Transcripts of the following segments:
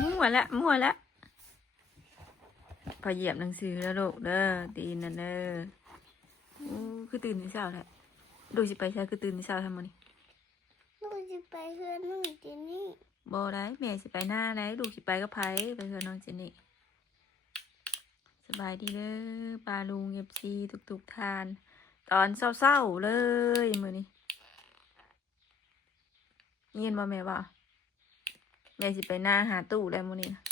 มั่วละพอเหยียบหนังสือแล้วลูกเด้อตีนนั่นเด้อคือตื่นที่เช้าแท้ดูสิไปใช่คือตื่นที่เช้าทำมันนี่ลูกจะไปเฮือนน้องเจนนี่บ่ได้แม่สิไปหน้าได้ลูกสิไปกับไผไปเฮือนน้องเจนนี่สบายดีเด้อปลาลุงเอฟซีทุกทาน ตอนเศร้าๆเลยมื้อนี้เย็นบ่แม่ว่าแม่สิไปหน้าหาตู้ได้มื้อนี้นะ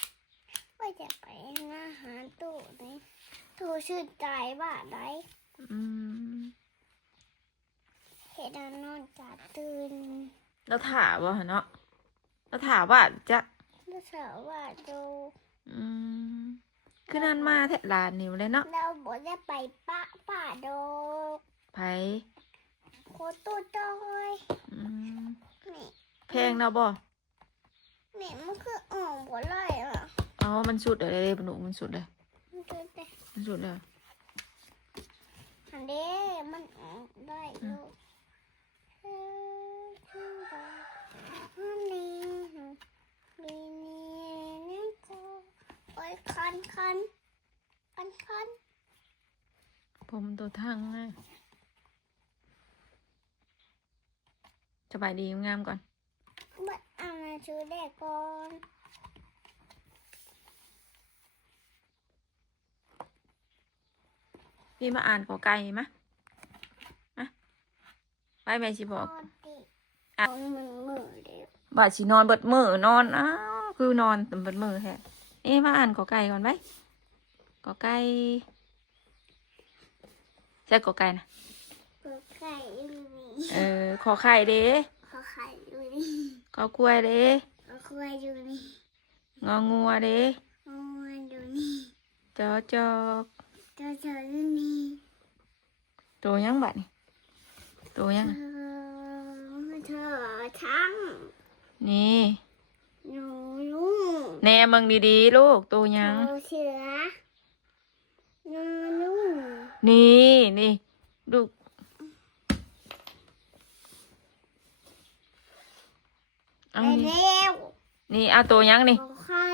ว่าจะไปอาหารตู้ไหนตู้ชื่นใจว่าไหน อืม เห็นนอนจัดตื่น แล้วถามว่าเนาะแล้วถามว่าจะ แล้วสาวว่าดู อืมคือนั่นมาแทะลานนิ้วเลยเนาะ เราบอกจะไปป่าโดก ไผ โคตู้จอย อืม นี่ แพงเนาะบ่ นี่มันคืออ่องหัวไหล่อ่ะ อ๋อมันสุดอะไรเลยปนุมันสุดเลย มันคือแต่ มันสุดเลย อันเด้มันออกได้ลูกอันนี้นี่นี่ก็โอ้ยคันผมตัวทั้งนะสบายดีงามก่อน บัดเอามาชื่อแรกก่อน พี่มาอ่านขอไก่มะไปแม่สิบอก เอามือเดียว บ่าสินอนเบิดมือนอนอ้าวคือนอนเบิดมือแท้มาอ่านขอไก่ก่อนไหมขอไก่ใช่ขอไก่นะ ขอไข่อยู่นี่ ขอไข่เด้ ขอไข่อยู่นี่ ขอกล้วยเด้ ขอควายอยู่นี่ งองัวเด้ งูอยู่นี่ จอจอก เจ้าอยู่นี่ ตัวยังบัดนี่ตัวยัง เธอทั้ง นี่ หนูลูก แน่มึงดีๆลูกตัวยัง เสือหนูลูก นี่ลูกเอา ไป นี่ เร็ว นี่เอาตัวยังนี่ ขอไข่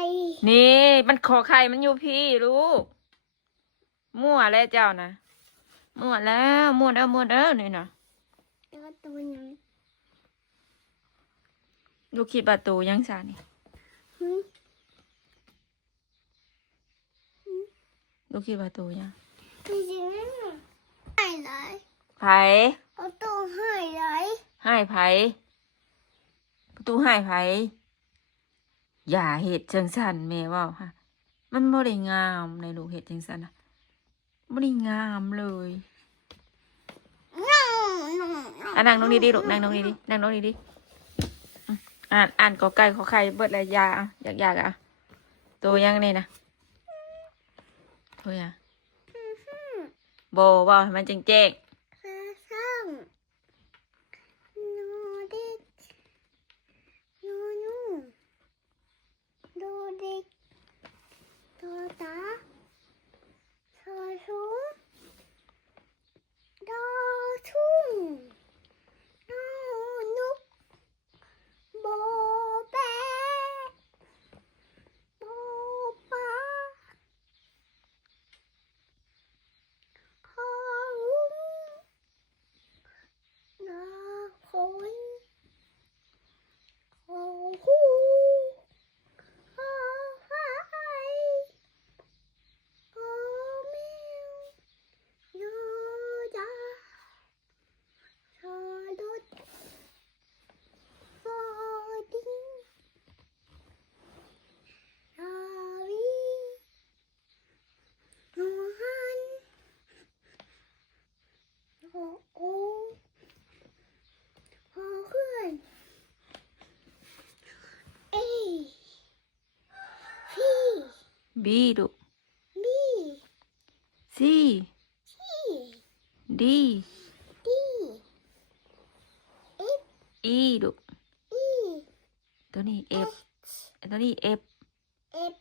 นี่มันขอไข่มันอยู่พี่ลูกมั่วแล้วเจ้านะมั่วแล้วนี่นะ แล้วตัวหนึง ลูกคิดว่าตัวยังสานี่ หึ ลูกคิดว่าตัวยัง จริงๆนั่นน่ะให้เลย ไผ เอาตัวให้เลย ให้ไผประตูให้ไผอย่าเห็ดจังสันแม่เว่าค่ะมันบ่ได้งามในลูกเห็ดจังสันนะบ่ได้งามเลย น้อง นั่งตรงนี้ดิลูกนั่งตรงนี้ดิอ่านกอไก่ขอไข่เบิดแล้วยาเอาอยากอ่ะตัวยังนี่นะตัวยังโบว่าให้มันแจ้ง คือช่างหนูเด็กหนูดูเด็กตัวตาตัวสูงดอทุ่งนอนกโบแบะโบปลาคอรุ้งนาคนคอหูคอไฟคอแมวโยดาชอดุดฟอดิงนาวีหนูหันโอ้โอ้พอเพื่อนเอ้ยพี่ ๆบีลูก บี ซี ที่ ดี ดีเอฟ อีลูก อี ตัวนี้เอฟตัวนี้เอฟ เอฟ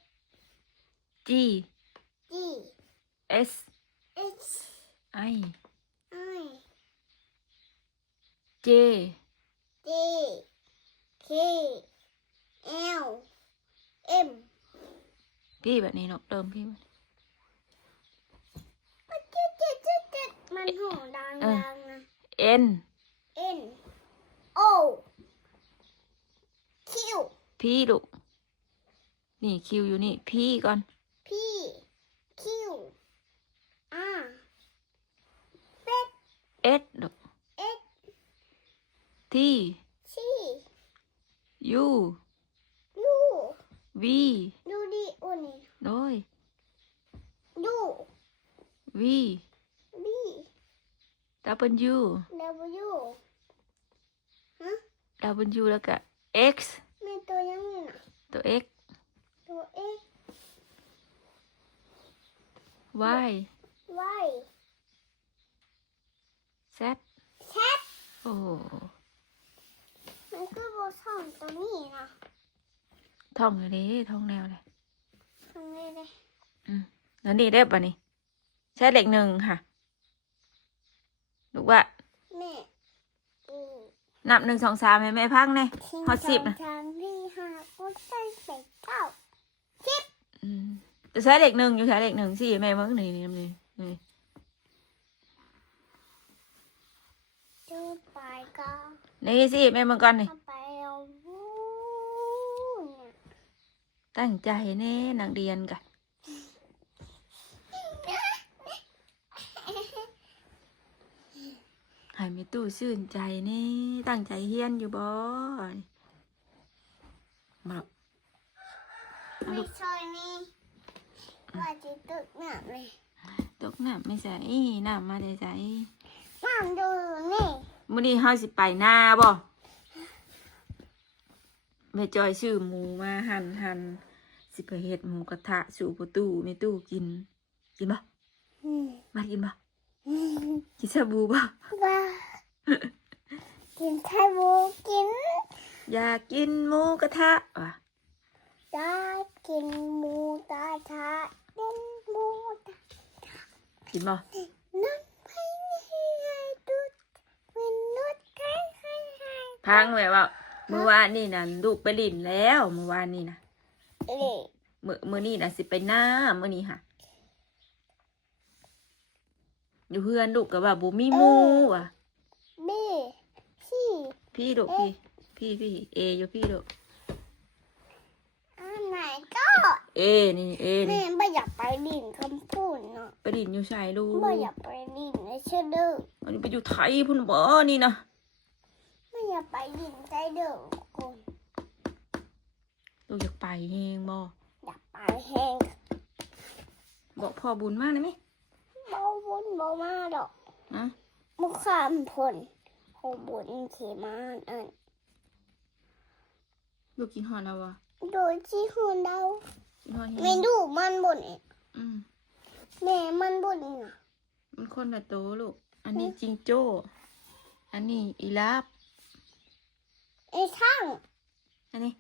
จี จี เอส เอช ไอ ไอ เจ เจเคเอล พี่แบบนี้เนาะเริ่มพี่ มันโหดังๆนะ N N O Q พี่ลูกนี่คิวอยู่นี่พี่ก่อน P Q R S ลูก S T C U U V ดูดิโอ้นี่ โดย U V B W W ฮะ W แล้วก็ X แม่ตัวยังไงน่ะ ตัว X ตัว X Y Y Z Z โอ้ มันก็บอกสองตัวนี้นะ ท่องเลยท่องแนวเลย ทำไงเลย แล้วนี่ได้ป่ะนี่ใช้เลขหนึ่งค่ะลูกว่า แม่อืม นับ1 2 3ให้แม่พังเลย ทิ้ง ฮอต10นะ สามสี่ห้าหกเจ็ดแปดเก้า จะใช้เลขหนึ่งอยู่ใช้เลขหนึ่งสิแม่มึงนี่นี่ จูไปก็ นี่สิแม่มึงก่อนนี่ เอาไปเอาวู้เนี่ย ตั้งใจแน่นักเรียนกันให้แม่ตู้ชื่นใจแน่ตั้งใจเฮียนอยู่บ่มาลูก ไม่ใช่นี่ว่าจะตึกเนี่ยเลย ตกน้ำไม่ใส่น้ำมาได้ใส่ น้ำดูนี่ มื้อนี้เฮาสิไปนาบ่แม่จอยซื้อหมูมาหั่นสิไปเฮ็ดหมูกระทะสู่ประตูแม่ตู้กินบ่ อืม มากินบ่ อืม กินชาบูบ่ ว่ากินไข่บูกิน อยากกินหมูกระทะว่ะ ได้กินหมูตาชาเล่นหมูตา กินบ่ นั่นไม่ให้ดูเป็นนุชให้ พังแบบว่าเมื่อวานนี่น่ะลูกไปลินแล้วเมื่อวานนี่น่ะ เอ๊ะ มื้อนี้น่ะสิไปหน้ามื้อนี้ค่ะอยู่เพื่อนลูกก็ว่าบ่มีหมู่ว่ะ บีซี พี่ลูกพี่เออยู่พี่ลูก อันไหนก็ เอนี่เอ แม่ นี่ ไม่อยากไปดินคำพูดเนาะ ไปลินอยู่ชายลูก ไม่อยากไปดินในเชื่อเด้อ อันนี้ไปอยู่ไทยพุ่นบ่นี่นะ ไม่อยากไปดินใจเด้อคน ลูกอยากไปเฮงบ่ อยากไปแห้ง บอกพ่อบุญมากนะมิ เบาบุญเบามาดอก ฮะ มุขามผลโหบุญเขมาอัน ลูกกินฮอดแล้ววะ โดยที่หัวเรา กินฮอดเฮ ไม่ ง ดูมันบนเอง อืม แม่มันบนเองอะ มันคนละโตลูก อันนี้จิงโจ้ อันนี้อีลาบ ไอ้ช่าง อันนี้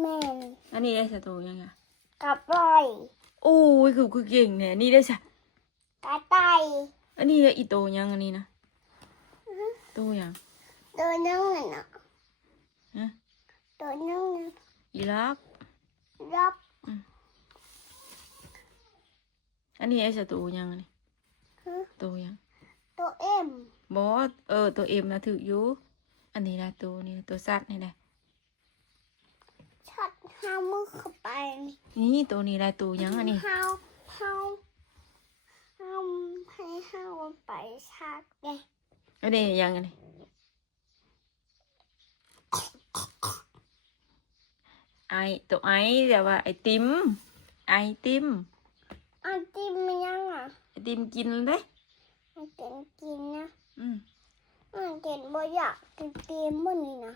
แม่น อันนี้ได้สะโตยังไง กับไร โอ้ยคือเก่งเนี่ยนี่ได้สะ กระต่าย อันนี้อีโตยังอันนี้นะโตยัง เดินนั่งน่ะ ฮะ เดินนั่ง อีลาบ รับ อันนี้ไอ้สะโตยังอันนี้ ฮะ โตยัง ตัวเอ็ม บอสตัวเอ็มนะถืออยู่อันนี้นะตัวนี้นะตัวสัตว์นี่นะ ชัดห้ามือเข้าไป นี่ตัวนี้นะตัวยังอันนี้ ห้าให้ห้าวันไปชัดไง อันนี้ยังอันนี้ไอตัวไอเดี๋ยวว่าไอติมไอติม อันติมมันยังอ่ะ ไอติมกินเลย อันเต็มกินนะ อืม อันเต็มบ่อยากกินเต็มมันนี่นะ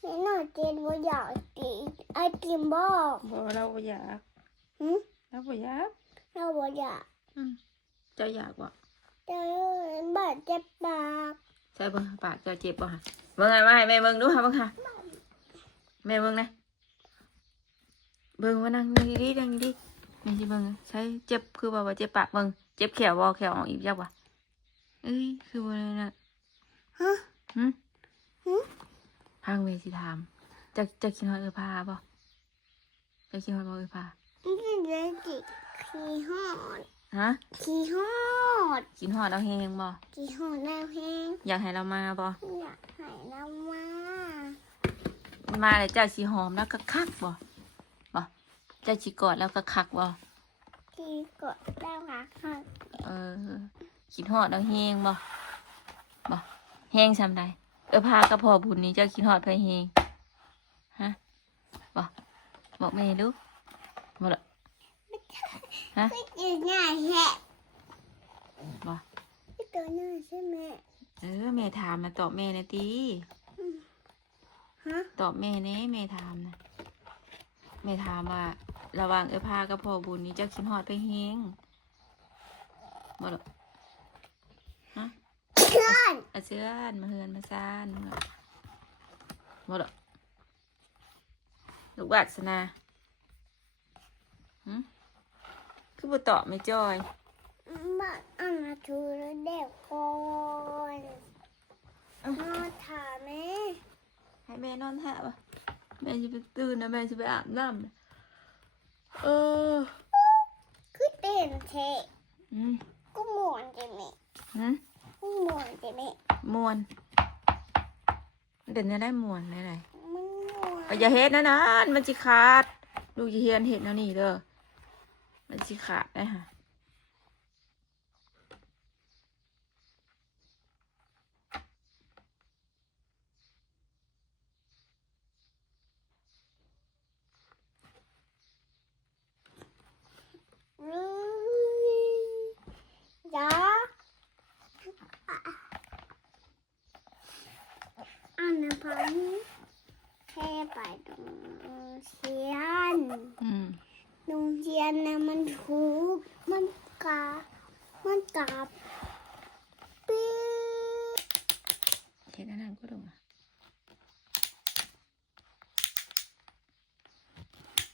แม่น่าเต็มบ่อยากกินไอติมบ่ บอเราบ่อยาก หืม เราบ่อยาก เราบ่อยาก เจ้าอยากวะ เจอบาดเจ็บปาก ใช่ป่ะปากเจ้าเจ็บป่ะฮะเบิ่งไงมาให้แม่เบิ่งดูฮะเบิ่งค่ะแม่เบิ่งนะเบิ่งว่านั่งดีๆนั่งดีๆแม่สิเบิ่งใช้เจ็บคือว่าเจ็บปากเบิ่งเจ็บแขวบ่แขวออกอีกจักวะเอ้ยคือว่าอะไรนะ ฮะ หึ หึ พังเวสิถาม จะกินหอยเออพาบ่จะกินหอยบ่เออพา นี่เด็กขี้หอด ฮะ ขี้หอด กินหอดเอาแหงบ่ ขี้หอดแล้วแห้ง อยากให้เรามาบ่ อยากให้เรามา มาเลยเจ้าสีหอมแล้วก็คักบ่เจ้าสีกอดแล้วก็คักบ่ ที่กดแล้วค่ะ เออกินหอดเอาแหงบ่แหงซำใดพากับพ่อบุญนี่เจ้ากินหอดไผแหงฮะบอกแม่ดูบ่ล่ะฮะ ไม่ยืนง่ายแฮะ บ่ ไม่ตัวหน้าใช่ไหม แม่ถามมาตอบแม่นะติ ฮะ ตอบแม่เน่แม่ถามนะแม่ถามว่าระหว่างพากับพ่อบุญนี่เจ้ากินหอดไผแหงบ่ล่ะฮะ เพื่อน อาเชือนมาเฮือนมาซ่านหมดละลูกวาสนาคือบ่ตอบไม่จอย บ้านอันมาทูแล้วเด็กก่อนนอนถามแม่ ให้แม่นอนแทะปะแม่จะไปตื่นนะแม่จะไปอาบน้ำนะเออ คือเต้นเทะ อืม ก็หมวนจะแม่ หืม ก็หมวนจะแม่ มวนเด่นจะได้มวนอะไร มันหมวน อย่าเฮ็ดนะนั้นมันสิขาดลูกจะเฮียนเฮ็ดนะนี่เด้อมันสิขาดนะฮะ จ้าอันนั้นพันแค่ไปตรงเชียน โรงเรียนนะมันถูกมันกามันกาบปี๊ด เฮ็ดอันนั้นก็ดู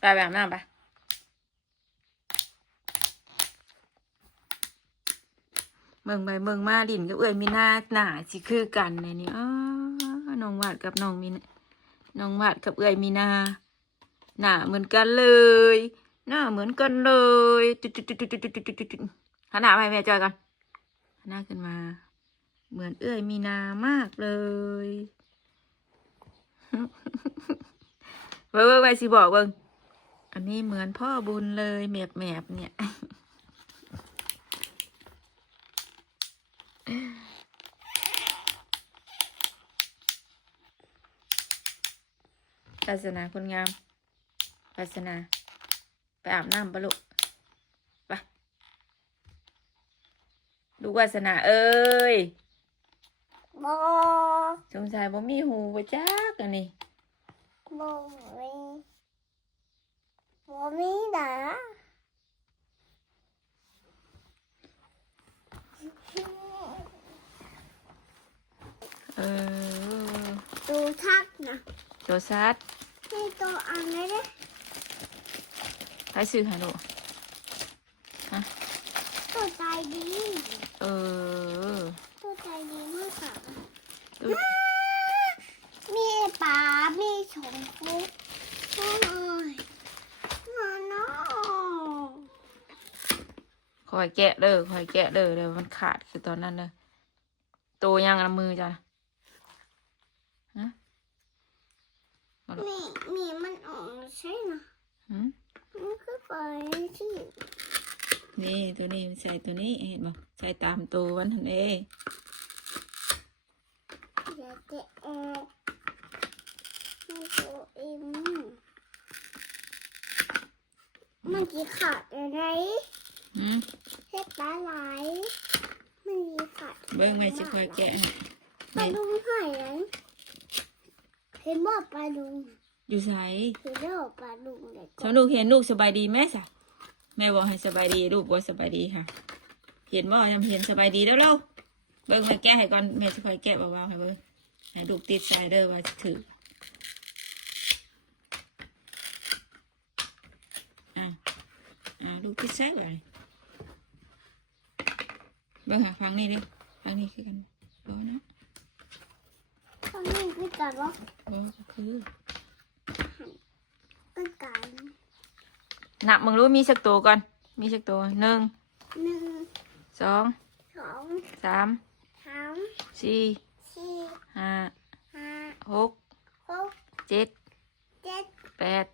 ไปแบบน้ำไปเมืองไปเมืองมาดินกับเอื้อยมีหน้าหนาสิคือกันในนี้น้องวาดกับน้องมีน้องวาดกับเอื้อยมีนาหน้าเหมือนกันเลยหน้าเหมือนกันเลยหันหน้าไปแม่จอยกันหันหน้าขึ้นมา เหมือนเอื้อยมีนามากเลย เบิ่งไปสิบอกเบิ่งอันนี้เหมือนพ่อบุญเลยแมบเนี่ยศาสนาคนงามศาสนาไปอาบน้ำปะลูกไปลูกวาสนาเอ้ย บอ สงสัยบ่มีหูบ่จักอันนี้ บอมีบอมีด่า เออ ตัวทักนะ โจซัด ให้ตัวอันเลยเด้ ใครซื้อให้ลูก ตัวใจดี เออ ตัวใจดีมากค่ะ ดู มีป่ามีชมพูโอ้ยน้อง คอยแกะเด้อคอยแกะเด้อเดี๋ยวมันขาดคือตอนนั้นเลยโตยังละมือจ้ะฮะมาลูก มีมันออกใช่ไหม หืม มันคือไปที่ นี่ตัวนี้ใส่ตัวนี้เห็นบ่ใส่ตามตัววันทันเอง อยากจะออกมันตัวเอ็มมันจะขาดอะไร หืม เฮ็ดปลาไหลมันจะขาด เบิ่งไว้สิคอยแกะให้ ปลาดุงหายไหนเห็นบ่ปลาดุง อยู่ไส เห็นบ่ปลาดุงเด็ก สอนลูกเห็นลูกสบายดีไหมสะแม่บอกให้สบายดีลูกบอกสบายดีค่ะ เห็นบ่ทำเห็นสบายดีแล้วเร็วๆเบิ่งแม่แกะให้ก่อนแม่จะคอยแกะเบาๆให้เบิ่งให้ลูกติดสายเด้อว่าสิถือลูกติดสายไว้เบิ่งหาฟังนี่ดิฟังนี่คือกันบ่นะ ตอนนี้คือแต่ว่า บ่ก็คือ ก็ไก่ นับมึงรู้มีสักตัวก่อนมีสักตัว1 1 2 2 3 3 4 4 5 5 6 6 7 7 8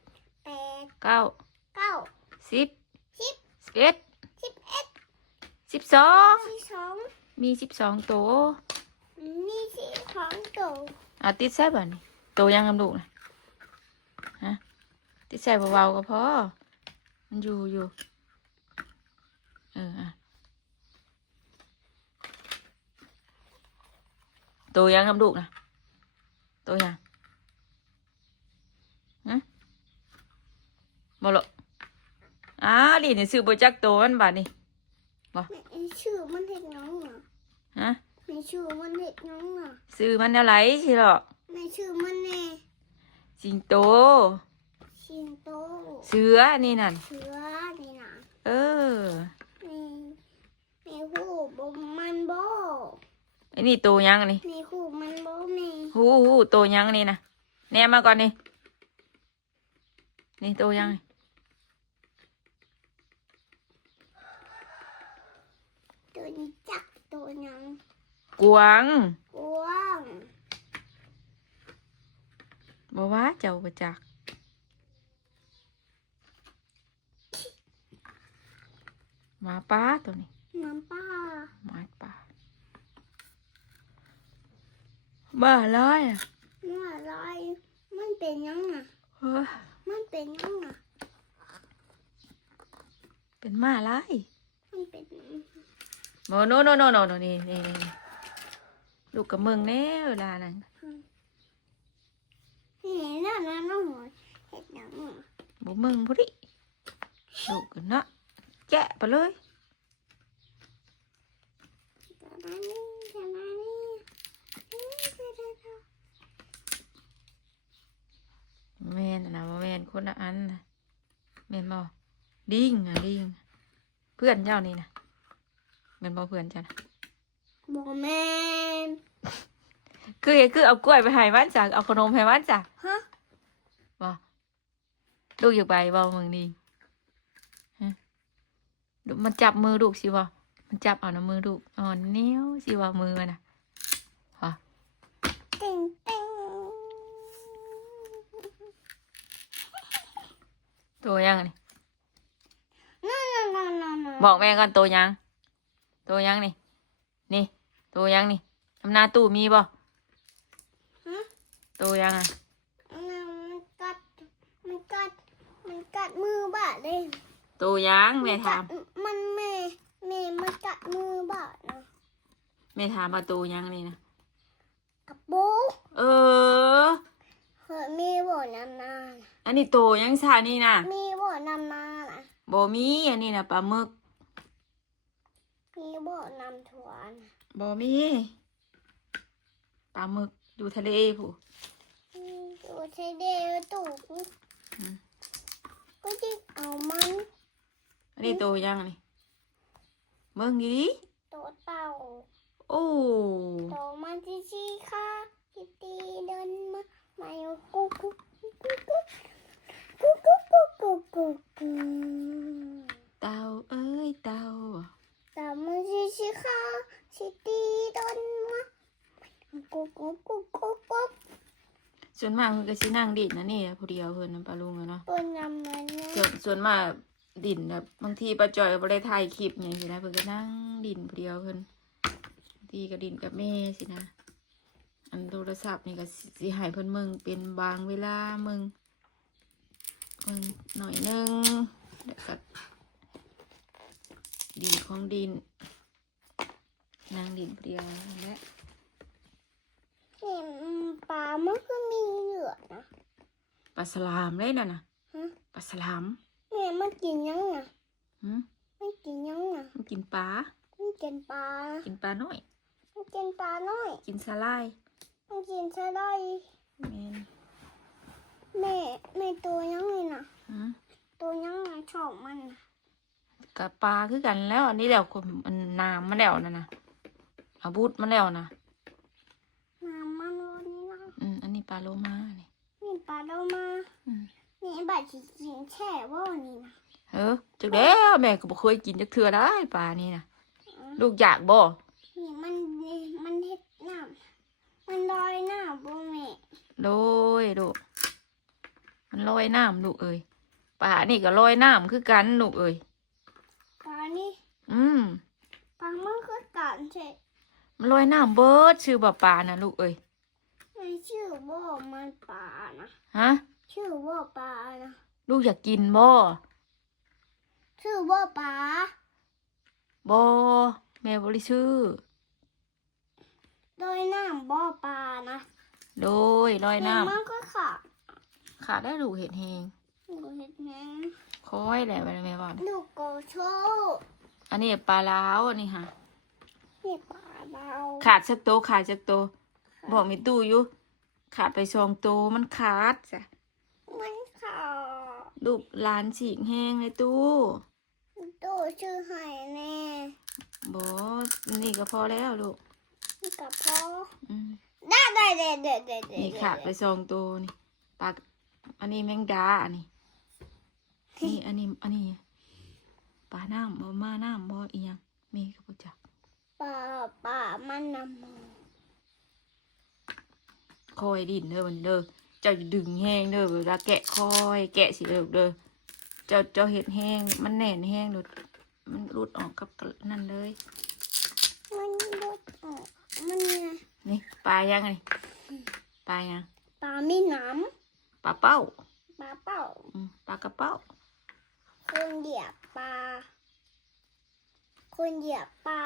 8 9 9 10 10 11 11 12 12มี12ตัว มี12ตัว ติดใส่บ่นี่ตัวยังกำดูกนะฮะติดใส่เบาๆก็พอมันอยู่ตัวยังกำดูกนะตัวยังบ่หรอกดินี่ซื้อบ่จักตัวมันบาดนี่บ่ ไม่ชื่อมันเห็ดน้องอ่ะ ฮะ ไม่ชื่อมันเห็ดน้องอ่ะ ซื้อมันอะไรสิหรอก ไม่ชื่อมันแน่ สิงโต สิงโต เสือนี่นั่น เสือนี่นะ เออ มีหูบมันโบ ไอ้นี่ตัวยังอันนี่ มีหูมันโบมี หูตัวยังอันนี่นะแนมมาก่อนนี่นี่ตัวยังนี่ ตัวนี้จักตัวยัง กวาง กว้าง บ่ว่าเจ้าบ่จักหมาป่าตัวนี้ น้ำป้า หมาป่าบ้าเลยอ่ะ เมื่อไรมันเป็นยังอ่ะ เฮ้ย มันเป็นยังอ่ะ เป็นหมาลาย มันเป็น โนนี่ลูกกับมึงแน่เวลานั้น นี่แล้วนะน้องหัวเห็ดยังอ่ะ บ่มึงพุ่นดิลูกกันเนาะแกะไปเลย จะมานี่จะมานี่ แม่นนะบ่แม่นคนละอันนะแม่นบ่ดิ้งเพื่อนเจ้านี่นะแม่นบ่เพื่อนเจ้านะ โบแมน คือเอากล้วยไปให้บ้านจ้ะเอาขนมให้บ้านจ้ะ ฮะ บ่ลูกอยู่ใบบ่มึงนี่ฮะลูกมันจับมือลูกสิบ่มันจับเอาน้ำมือลูกอ่อนเหนียวสิว่ามือมันน่ะฮะ ติงติง ตัวยังนี่ no บอกแม่ก่อนตัวยังนี่นี่ตัวยังนี่ทำหน้าตู้มีบ่ ฮะ ตัวยังอ่ะ มันกัดมือบาดเลย ตัวยังแม่ถาม มันมันกัดมือบาดนะ แม่ถามมาตัวยังนี่นะ กับโบ เออ เฮ้ยมีบ่อนำนา อันนี้ตัวยังซานี่นะ มีบ่อนำนานะ บ่มีอันนี้นะปลาหมึก มีบ่อนำถั่วนะ บ่มีปลาหมึกอยู่ทะเลผู้ ตัวใช้เดวตู่ก็จะเอามัน อันนี้ตัวยังนี่เบิ่งดี ตัวเต่า โอ้ ตัวมันที่ชี้ค่ะที่ตีเดินมาอยู่กุ๊กกุ๊กกุ๊กกุ๊กกุ๊กกุ๊กกุ๊กกุ๊กกุ๊กกุ๊ก เต่าเอ้ยเต่า แต่มันที่ชี้ค่ะที่ตีเดินมากุ๊กกุ๊กกุ๊กกุ๊กกุ๊ก ส่วนมากเพิ่นก็สินั่งดินนะนี่ผู้เดียวเพิ่นน่ะปลาลุงอะเนาะ เปิดน้ำมันนะ ส่วนมากดินแบบบางทีป้าจอยบ่ได้ถ่ายคลิปหยังสินะเพิ่นก็นั่งดินผู้เดียวเพิ่นบางทีก็ดินกับแม่สินะอันโทรศัพท์นี่ก็สิให้เพิ่นเบิ่งเป็นบางเวลาเบิ่งหน่อยนึงแล้วก็ดินของดินนั่งดินผู้เดียวนั่นแหละ นี่ปลามันก็มีเหลือนะ ปลาสลามเลยน่ะนะ ฮะ ปลาสลาม แม่มันกินยังอ่ะ หืม มันกินยังอ่ะ มันกินปลา มันกินปลา กินปลาน้อย มันกินปลาน้อย กินสาลาย มันกินใช่ได้ แม่น แม่ตัวยังไงน่ะ หืม ตัวยังไงชอบมันน่ะ กับปลาคือกันแล้วอันนี้แล้วคนมันน้ำมันแล้วนะอาบุธมันแล้วนะ น้ำมันวันนี้นะ อันนี้ปลาโลมานี่ นี่ปลาโลมา อืม น แม่บัดสิกินแช่บ่นี่นะ จักแล้วแม่ก็บ่เคยกินจักเทื่อได้ปลานี่นะลูกอยากบ่ นี่มันเฮ็ดน้ำมันลอยน้ำบ่แม่ โดยลูกมันลอยน้ำลูกเอ้ยปลานี่ก็ลอยน้ำคือกันลูกเอ้ย ปลานี่ ปลามันคือกันใช่ มันลอยน้ำเบิดชื่อบ่ปลานะลูกเอ้ย ไม่ชื่อบ่มันปลานะ ฮะ ชื่อบ่ปลานะ ลูกอยากกินบ่ ชื่อบ่ปลา บ่แม่บ่ได้ชื่อ โดยน้ำบ่ปลานะ โดยลอยน้ มันก็ขาด ำขาดได้ลูกเห็ดแหง ดูเห็ดแหง คอยแหละแม่บอก ดูโกโช อันนี้ปลาล้าวอันนี้ฮะ นี่ปลาเรา ขาดสักโตวขาดสักโตวบอกมีตู้อยู่ขาดไป2 โตวมันขาดจ้ะ มันขาด ลูกหลานฉีกแห้งในตู้ ดูชื่อให้แน่ บอนี่ก็พอแล้วลูก นี่กับพ่อ อืม ได้ นี่ขาดไป2 ตัวนี่ปลาอันนี้แมงดาอันนี้นี่อันนี้ปลาน้ำบ่มาน้ำบ่อีหยังมีก็บ่จัก ปลามันนำมา คอยดินเด้อมันเด้อเจ้าจะดึงแห้งเด้อเวลาแกะคอยแกะสิเด้อเด้อเจ้าเห็ดแห้งมันแน่นแห้งหลุดมันหลุดออกกับนั่นเลย มันดูดออกมันไง นี่ปลายังไงปลายัง ปลามีน้ ปลาเป้า ำปลาเป้า ปลากระเป้า คนเหยียบปลาคนเหยียบปลา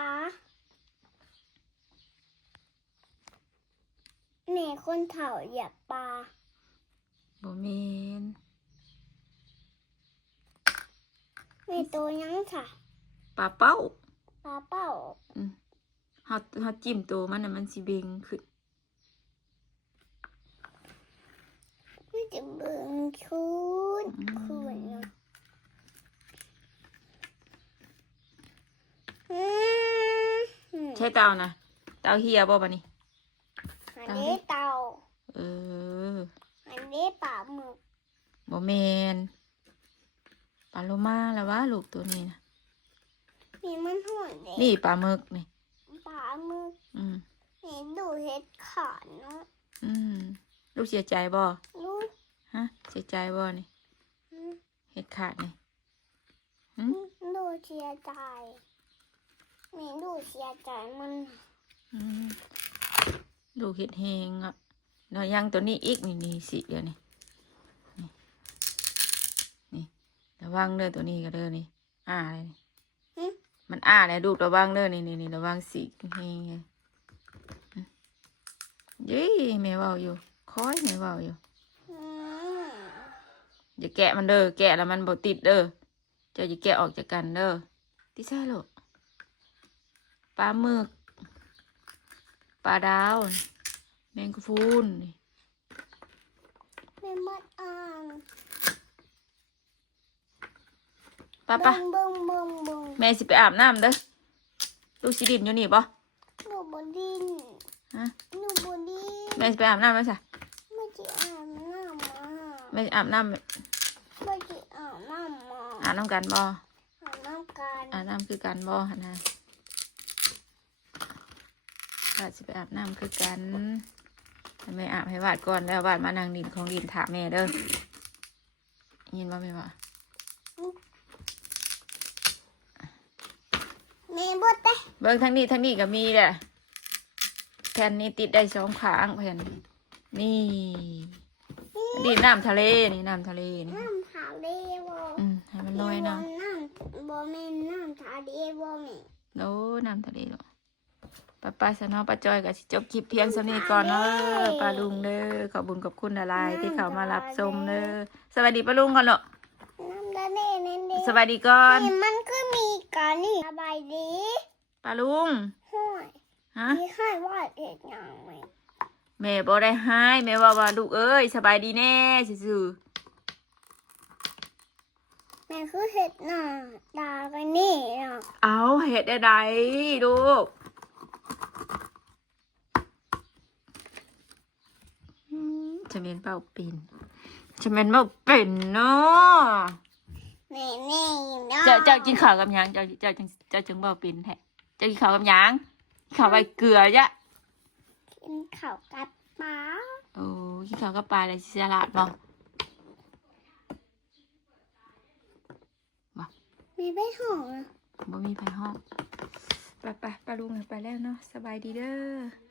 แม่คนเฒ่าเหยียบปลา บ่เมน แม่ตัวยังค่ะ ปลาเป้า ปลาเป้า เฮาจิ้มตัวมันน่ะมันสิเบ่งขึ้น ไม่จะเบิ่งคืนเนาะใช่เตานะเตาเฮียบ่บัดนี้ อันนี้เต่า เออ อันนี้ปลาหมึก บ่แมนปลาโลมาแล้ววะลูกตัวนี้นะ นี่มันหุ่นเด็ก นี่ปลาหมึกนี่ ปลาหมึก อืม นี่ดูเห็ดขาดเนาะ ลูกเสียใจบ่ ลูก ฮะเสียใจบ่นี่เฮ็ดขาดนี่ ดูเสียใจมีดูเสียใจมัน ลูกเฮ็ดแฮงอ่ะเนาะยังตัวนี้อีกนี่สิเดี๋ยวนี้นี่ระวังเด้อตัวนี้ก็เด้อนี่เลยนี่มันเลยลูกระวังเด้อนี่ระวังสิแฮงยี่แม่เว้าอยู่คอยแม่เว้าอยู่อย่าแกะมันเด้อแกะแล้วมันบ่ติดเด้อเจ้าอย่าแกะออกจากกันเด้อที่ใช่ลูกปลาหมึกปลาดาวแมงกะพรุนนี่ แม่มัดอ่าง ป้า เบิ่ง แม่สิไปอาบน้ำเด้อลูกสิดินอยู่นี่บ่ หนูบดิน ฮะ หนูบดิน แม่สิไปอาบน้ำไหมจ๊ะ ไม่จีอาบน้ำมา แม่สิอาบน้ำ ไม่จีอาบน้ำมา อาบน้ำกันบ่ อาบน้ำกัน อาบน้ำคือกันบ่หั่นนะวาดสิไปอาบน้ำคือกันให้แม่อาบให้วาดก่อนแล้ววาดมานั่งดินของดินถามแม่เด้อยินบ่แม่ว่า แม่บดเต้ เบิ่งทั้งนี้ก็มีแหละแผ่นนี้ติดได้2 ข้างแผ่นนี่นี่น้ำทะเลนี่น้ำทะเลนี่ น้ำทะเลบ่ ให้มันลอยน้ำ น้ำบ่แม่นน้ำทะเลบ่แม่ โอ้น้ำทะเลหรอป้าสนอป้าจอยก็สิจบคลิปเพียงเท่านี้ก่อนเนาะป้าลุงเด้อขอบคุญขอบคุณอะไรที่เขามารับชมเด้อสวัสดีป้าลุงก่อนเนาะ น้ำทะเลนั่นเด้ สวัสดีก่อน นี่มันก็มีการนี่สบายดี ป้าลุง ห้วย ฮะ มีให้วาดเห็ดหยังไหม แม่บ่ได้ให้แม่ว่าลูกเอ้ยสบายดีแน่ซื่อ แม่คือเห็ดหน้าตากันนี่เนาะ ๆเอาเฮ็ดได้ใดลูกจะเป็นเป่าปิ่น ฉันเป็นบ่เป็นเนาะ แม่แม่เนาะ เจ้ากินข้าวกับหยังเจ้าจึงบ่เป็นแท้เจ้ากินข้าวกับหยังกินข้าวใบเกลือจ้ะ กินข้าวกับปลา โอ้กินข้าวกับปลาอะไรสิสลัดบ่ ไม่ไปห้องอะ บ่มีไผห้องไปปลาลุงไปแล้วเนาะสบายดีเด้อ